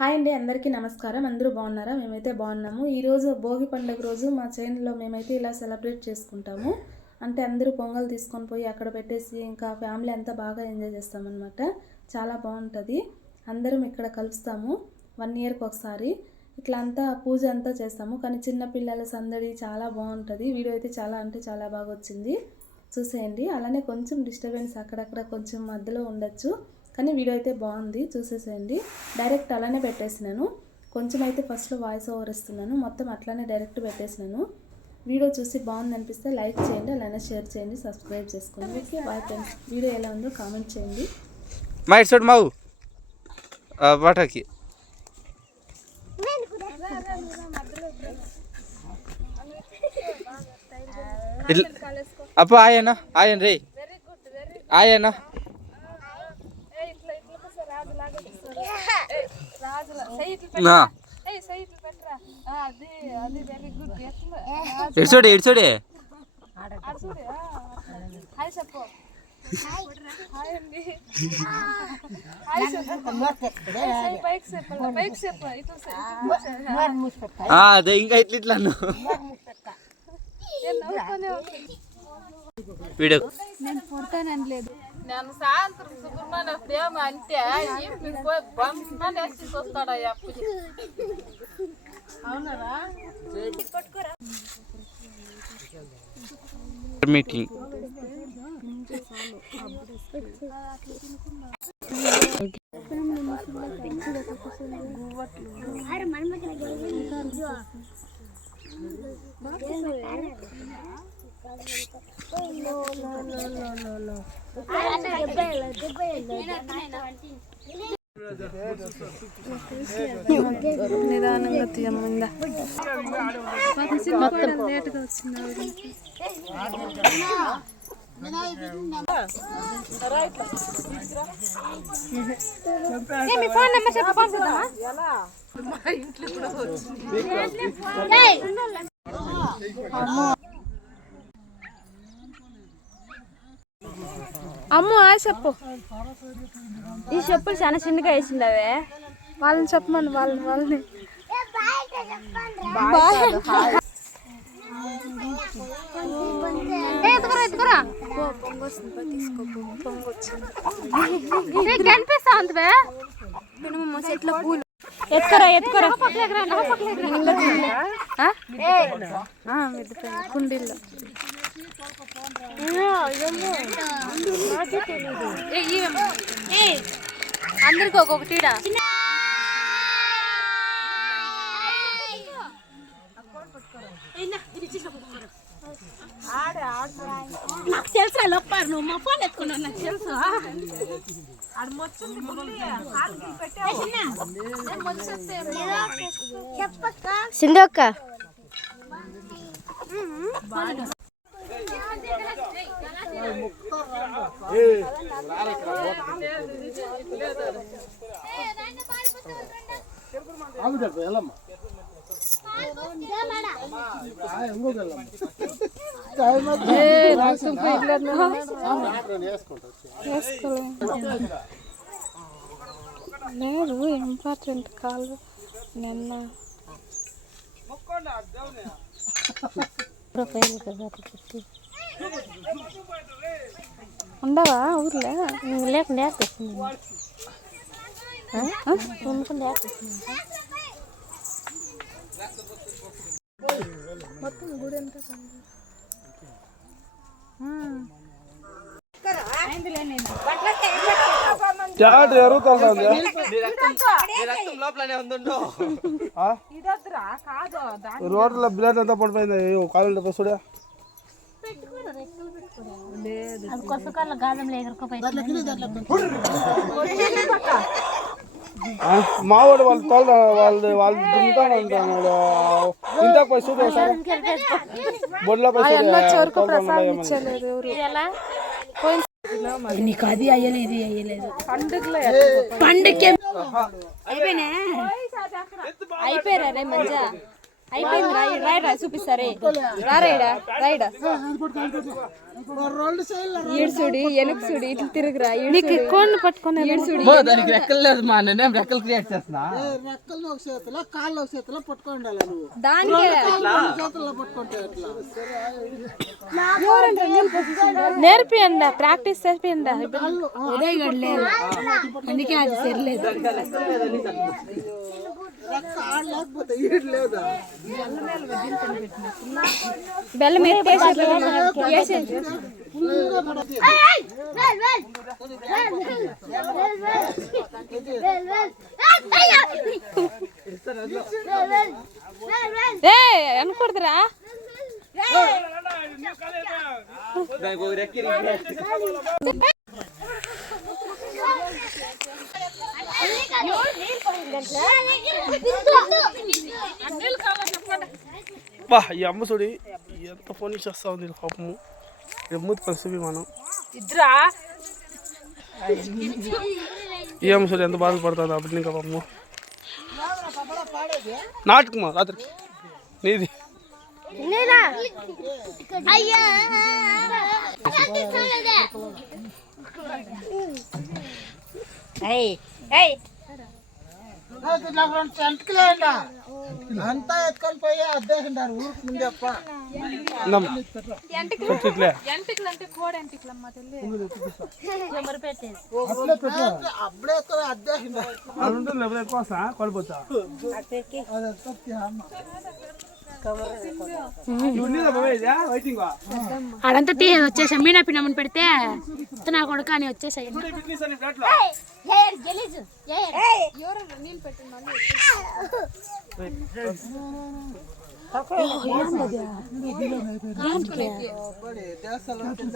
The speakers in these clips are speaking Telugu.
హాయ్ అండి, అందరికీ నమస్కారం. అందరూ బాగున్నారా? మేమైతే బాగున్నాము. ఈరోజు భోగి పండుగ రోజు మా చేనులో మేమైతే ఇలా సెలబ్రేట్ చేసుకుంటాము. అంటే అందరూ పొంగల్ తీసుకొని పోయి అక్కడ పెట్టేసి ఇంకా ఫ్యామిలీ అంతా బాగా ఎంజాయ్ చేస్తామన్నమాట. చాలా బాగుంటుంది. అందరం ఇక్కడ కలుస్తాము 1 ఇయర్కి ఒకసారి. ఇట్లా అంతా పూజ అంతా చేస్తాము. కానీ చిన్నపిల్లల సందడి చాలా బాగుంటుంది. వీడియో అయితే చాలా బాగా వచ్చింది, చూసేయండి. అలానే కొంచెం డిస్టర్బెన్స్ అక్కడక్కడ కొంచెం మధ్యలో ఉండొచ్చు, కానీ వీడియో అయితే బాగుంది, చూసేసేయండి. డైరెక్ట్ అలానే పెట్టేసినాను. కొంచెం అయితే ఫస్ట్లో వాయిస్ ఓవర్ ఇస్తున్నాను, మొత్తం అట్లానే డైరెక్ట్ పెట్టేసినాను. వీడియో చూసి బాగుంది అనిపిస్తే లైక్ చేయండి, అలానే షేర్ చేయండి, సబ్స్క్రైబ్ చేసుకోండి. Okay, bye friends. వీడియో ఎలా ఉందో కామెంట్ చేయండి. వాటకి అప్ప ఆయనా ఆయన రే ఆయనా ఎడ్చోడి ఎడ్చోడి అదే ఇంకా ఇట్లా వీడియో నేను పుడతానని లేదు. నేను సాయంత్రం సుబ్రహ్మణ్య ప్రేమ అంటే పోయి బొమ్మని వస్తాడా అప్పుడు. అవునరా మీటింగ్ నిదానంగా తీయమ్మందా మొత్తం లేటుగా వచ్చింది. మీ ఫోన్ నెంబర్ చెప్పి పంపిద్దామా? అమ్ము ఆ చెప్పు. ఈ చెప్పులు చాలా చిన్నగా వేసిండవే. వాళ్ళని చెప్పమని వాళ్ళని కనిపిస్తా ఉందివే చెట్ల పూలు. ఎత్తుకరా కుండీల్లో అందరికి ఒక్కొక్కటిడా. నాకు తెలుసా లొప్పారు, నువ్వు మా ఫోన్ ఎత్తుకున్నావు, నాకు తెలుసు. సింధక్క లేదు ఇంపార్టెంట్ కాల్ నిన్న ఉండవా ఊర్లో లేకుండా మొత్తం గుడి ఎంత రోడ్ల బ్లేడ్ అంతా పడిపోయింది. కాలు పసుడా మావాడు వాళ్ళు తోల వాళ్ళు దున్నుతాను అంటున్నాడు. ఇంతకు పోయి చూడు ఒకసారి బొడ్లో నీకు అది అయ్యలేదు, ఇది అయ్యలేదు. పండుగ అయిపోయారా రే మంచిగా అయిపోయింది రైడా చూపిస్తారే రైడా రైడా ఈడు చూడి వెనక్కి చూడి ఇట్లా తిరుగురా నీకు కోడిని పట్టుకుని ఈడు చూడి దానికి రెక్కలు లేదు మా నేను రెక్కలు క్రియేట్ చేస్తున్నా రెక్కలు ఒక చేతిలో కాళ్ళు ఒక చేతిలో పట్టుకోండి నువ్వు దానికి చేతుల్లో పట్టుకుంటే నేర్పియండి ప్రాక్టీస్ చేపియండి అందుకే అది సరిలేదు రెక్క ఆడలేకపోతే ఈడు లేదా బెల్లం వేసేసి అనకూడదురా బా ఈ అమ్మ చూడి ఎంత ఫోన్ చేస్తా ఉంది పాపము ఎమ్ముది కలిసి మనం ఇద్దరా ఈ అమ్మ చూడు ఎంత బాధపడుతుంది అప్పుడు ఇంకా పాపము నాటకమా రాత్రి నీది చెంటకులేండా అంతా ఎత్తుకొని పోయి అద్దేసిండారు ఊరికి ముందప్ప అప్పుడే అప్పుడే కోసా కొడిపోతా ఆడంతా వచ్చేసా మీనా పిన్నమ్మని పెడితే నా కొడుకు అని వచ్చేసాయి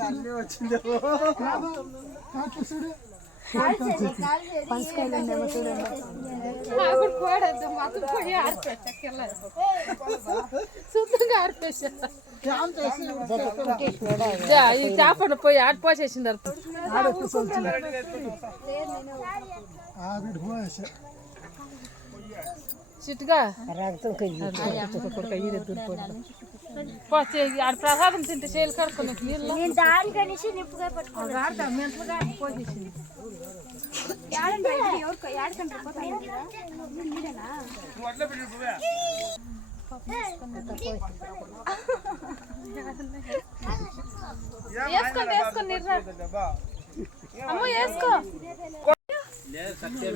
అన్నీ వచ్చింది చేపను పోయి ఆడిపోసేసింది చిట్టుగా ఆడ ప్రసాదం తింటే చేలు కడుక్కునే నీళ్ళు పోసేసింది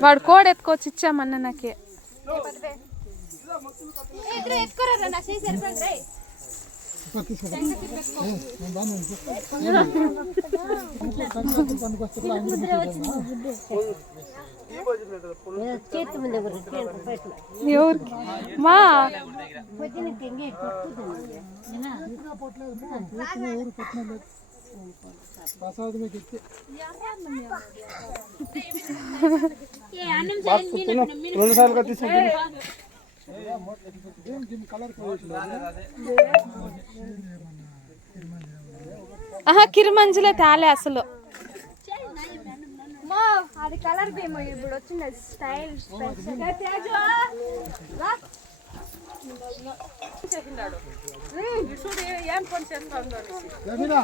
వాడు కోడి ఎత్తుకోవచ్చు ఇచ్చామన్న నాకే ఎవరికి మా రెండు సార్లు తీసుకుంటే ఆహా కిరుమంజులే తాలే అసలు అది కలర్ బీమ్ ఇప్పుడు వచ్చింది స్టైల్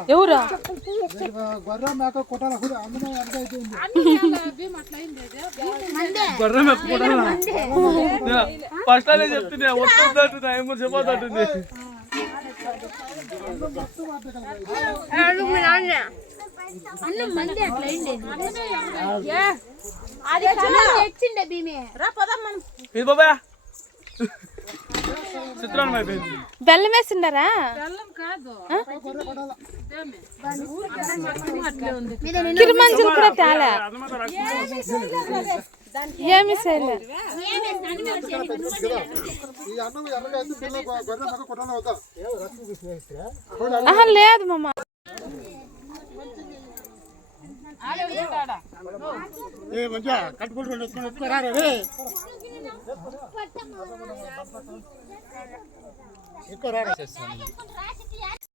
ఎవరా గొర్రె మేక కొట్టాల అందులో ఎంత ఫస్ట్ అనే చెప్తున్నా వస్తుందంటున్నా ఏమో చెప్పొద్దంటుంది అన్నం మంది అట్లా అది తెచ్చిండే భీమే రా పోదాం మనం ఇది బాబా చిత్రాన్నం అయిపోయింది బెల్లం వేసిండారా కిరుమంజులు కూడా తేలే ఏమి చేయలే ఆహా లేదు మామ కట్టుకుంటూ